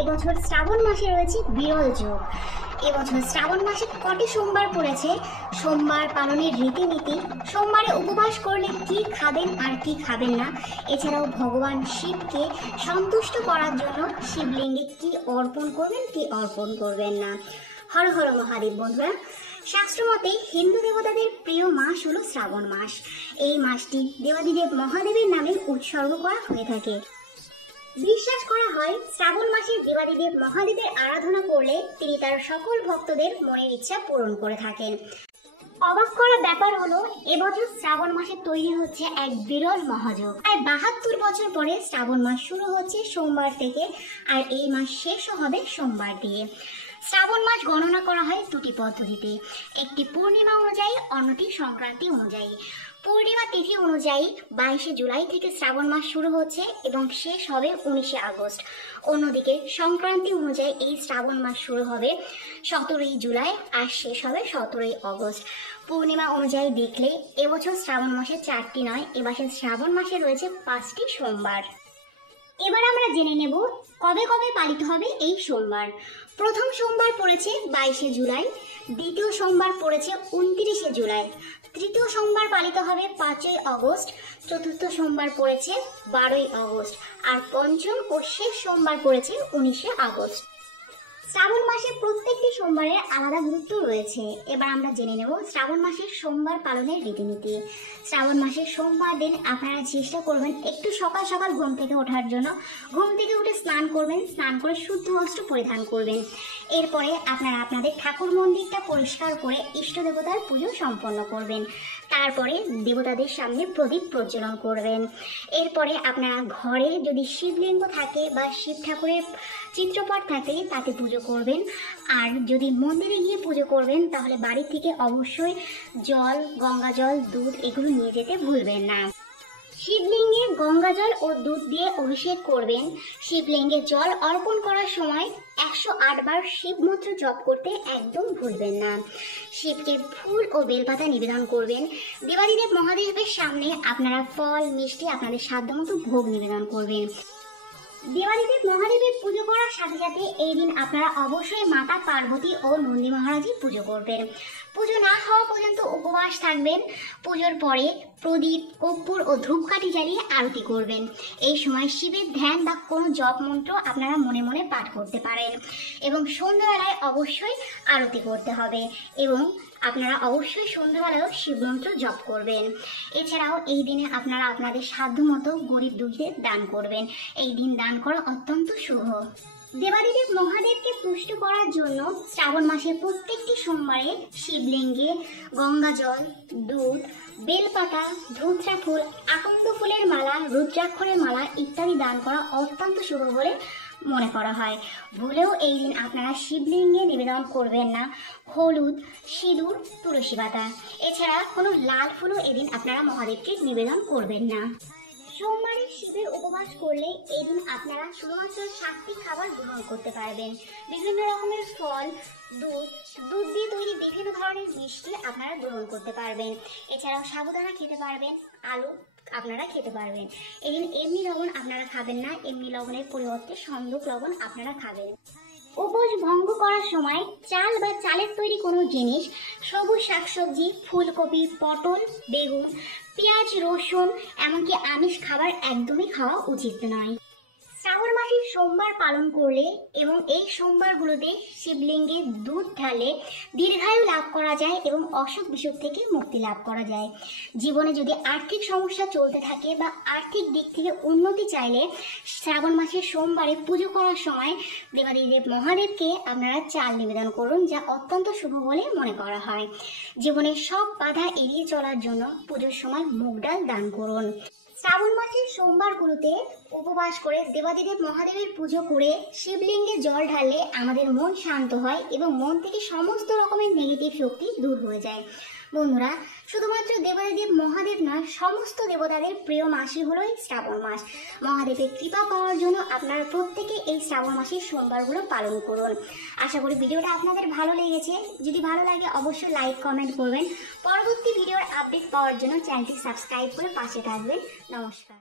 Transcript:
এবছর শ্রাবণ মাসে রয়েছে বিরল যোগ। এবছর শ্রাবণ মাসে কটি সোমবার পড়েছে, সোমবার পালনের রীতিনীতি, সোমবারে উপবাস করলে কি খাবেন আর কি খাবেন না, এছাড়াও ভগবান শিবকে সন্তুষ্ট করার জন্য শিবলিঙ্গে কি অর্পণ করবেন কি অর্পণ করবেন না। হর হর মহাদেব। বন্ধুরা, শাস্ত্রমতে হিন্দু দেবতাদের প্রিয় মাস হলো শ্রাবণ মাস। এই মাসটি দেবাদিদেব মহাদেবের নামে উৎসর্গ করা হয়ে থাকে। বিশ্বাস করা হয় শ্রাবণ মাসে দেবাদিদেব মহাদেবের আরাধনা করলে তিনি তার সকল ভক্তদের মনের ইচ্ছা পূরণ করে থাকেন। অবাক করা ব্যাপার হলো এবছর শ্রাবণ মাসে তৈরি হচ্ছে এক বিরল মহাযোগ। প্রায় 72 বছর পরে শ্রাবণ মাস শুরু হচ্ছে সোমবার থেকে, আর এই মাস শেষও হবে সোমবার দিয়ে। শ্রাবণ মাস গণনা করা হয় দুটি পদ্ধতিতে, একটি পূর্ণিমা অনুযায়ী, অন্যটি সংক্রান্তি অনুযায়ী। পূর্ণিমা তিথি অনুযায়ী 22শে জুলাই থেকে শ্রাবণ মাস শুরু হচ্ছে এবং শেষ হবে 19শে আগস্ট। অন্যদিকে সংক্রান্তি অনুযায়ী এই শ্রাবণ মাস শুরু হবে 17ই জুলাই আর শেষ হবে 17ই আগস্ট। পূর্ণিমা অনুযায়ী দেখলে এবছর শ্রাবণ মাসে 4টি নয়, এবছর শ্রাবণ মাসে রয়েছে 5টি সোমবার। এবার আমরা জেনে নেব কবে কবে পালিত হবে এই সোমবার। প্রথম সোমবার পড়েছে 22শে জুলাই, দ্বিতীয় সোমবার পড়েছে 29শে জুলাই, তৃতীয় সোমবার পালিত হবে 5ই আগস্ট, চতুর্থ সোমবার পড়েছে 12ই আগস্ট, আর পঞ্চম ও শেষ সোমবার পড়েছে 19শে আগস্ট। শ্রাবণ মাসে প্রত্যেকটি সোমবারের আলাদা গুরুত্ব রয়েছে। এবার আমরা জেনে নেব শ্রাবণ মাসের সোমবার পালনের রীতিনীতি। শ্রাবণ মাসের সোমবার দিন আপনারা চেষ্টা করবেন একটু সকাল সকাল ঘুম থেকে ওঠার জন্য। ঘুম থেকে উঠে স্নান করবেন, স্নান করে শুদ্ধ বস্ত্র পরিধান করবেন। এরপরে আপনারা আপনাদের ঠাকুর মন্দিরটা পরিষ্কার করে ইষ্ট দেবতার পুজো সম্পন্ন করবেন। তারপরে দেবতাদের সামনে প্রদীপ প্রজ্বলন করবেন। এরপরে আপনারা ঘরে যদি শিবলিঙ্গ থাকে বা শিব ঠাকুরের চিত্রপট থাকে তাতে পুজো করবেন। আর যদি মন্দিরে গিয়ে পুজো করবেন তাহলে বাড়ি থেকে অবশ্যই জল, গঙ্গা জল, দুধ এগুলো নিয়ে যেতে ভুলবেন না। শিবলিঙ্গে গঙ্গা জল ও দুধ দিয়ে অভিষেক করবেন। শিবলিঙ্গে জল অর্পণ করার সময় 108 বার শিব মন্ত্র জপ করতে একদম ভুলবেন না। শিবকে ফুল ও বেলপাতা নিবেদন করবেন। দেবাদিদেব মহাদেবের সামনে আপনারা ফল, মিষ্টি আপনাদের সাধ্যমতো ভোগ নিবেদন করবেন। দেবাদিদেব মহাদেবের পুজো করার সাথে সাথে এই দিন আপনারা অবশ্যই মাতা পার্বতী ও নন্দী মহারাজের পুজো করবেন। পুজো না হওয়া পর্যন্ত উপবাস থাকবেন। পুজোর পরে প্রদীপ, কর্পূর ও ধূপকাঠি জ্বালিয়ে আরতি করবেন। এই সময় শিবের ধ্যান বা কোনো জপ মন্ত্র আপনারা মনে মনে পাঠ করতে পারেন এবং সন্ধ্যাবেলায় অবশ্যই আরতি করতে হবে এবং আপনারা অবশ্যই সন্ধ্যাবেলায়ও শিব মন্ত্র জপ করবেন। এছাড়াও এই দিনে আপনারা আপনাদের সাধ্যমতো গরিব দুঃখীদের দান করবেন। এই দিন দান করা অত্যন্ত শুভ। দেবাদিদেব মহাদেবকে তুষ্ট করার জন্য শ্রাবণ মাসে প্রত্যেকটি সোমবারে শিবলিঙ্গে গঙ্গা জল, দুধ, বেলপাতা, ধুত্রা ফুল, আকন্দ ফুলের মালা, রুদ্রাক্ষরের মালা ইত্যাদি দান করা অত্যন্ত শুভ বলে মনে করা হয়। ভুলেও এই দিন আপনারা শিবলিঙ্গে নিবেদন করবেন না হলুদ, সিঁদুর, তুলসী পাতা। এছাড়া কোনো লাল ফুলও এদিন আপনারা মহাদেবকে নিবেদন করবেন না। সোমবারে শিবের উপবাস করলে এই দিন আপনারা শুধুমাত্র 7টি খাবার গ্রহণ করতে পারবেন। বিভিন্ন রকমের ফল, দুধ দিয়ে তৈরি বিভিন্ন ধরনের মিষ্টি আপনারা গ্রহণ করতে পারবেন। এছাড়াও সাবুদানা খেতে পারবেন, আলু আপনারা খেতে পারবেন। এদিন এমনি লবণ আপনারা খাবেন না, এমনি লবণের পরিবর্তে সন্দক লবণ আপনারা খাবেন। উপবাস ভঙ্গ করার সময় চাল বা চালের তৈরি কোনো জিনিস, সবুজ শাকসবজি, ফুলকপি, পটল, বেগুন, পেঁয়াজ, রসুন এমনকি আমিষ খাবার একদমই খাওয়া উচিত নয়। শ্রাবণ মাসের সোমবার পালন করলে এবং এই সোমবারগুলোতে শিবলিঙ্গে দুধ ঢালে দীর্ঘায়ু লাভ করা যায় এবং অসুখ বিসুখ থেকে মুক্তি লাভ করা যায়। জীবনে যদি আর্থিক সমস্যা চলতে থাকে বা আর্থিক দিক থেকে উন্নতি চাইলে শ্রাবণ মাসের সোমবারে পুজো করার সময় দেবাদিদেব মহাদেবকে আপনারা চাল নিবেদন করুন, যা অত্যন্ত শুভ বলে মনে করা হয়। জীবনের সব বাধা এড়িয়ে চলার জন্য পুজোর সময় মুগ ডাল দান করুন। শ্রাবণ মাসের সোমবারগুলোতে উপবাস করে দেবাদিদেব মহাদেবের পুজো করে শিবলিঙ্গে জল ঢাললে আমাদের মন শান্ত হয় এবং মন থেকে সমস্ত রকমের নেগেটিভ শক্তি দূর হয়ে যায়। বন্ধুরা, শুধুমাত্র দেবাদিদেব মহাদেব নয়, সমস্ত দেবতাদের প্রিয় মাসই হলো এই শ্রাবণ মাস। মহাদেবের কৃপা পাওয়ার জন্য আপনারা প্রত্যেকে এই শ্রাবণ মাসের সোমবারগুলো পালন করুন। আশা করি ভিডিওটা আপনাদের ভালো লেগেছে। যদি ভালো লাগে অবশ্যই লাইক, কমেন্ট করবেন। পরবর্তী ভিডিওর আপডেট পাওয়ার জন্য চ্যানেলটি সাবস্ক্রাইব করে পাশে থাকবেন। নমস্কার।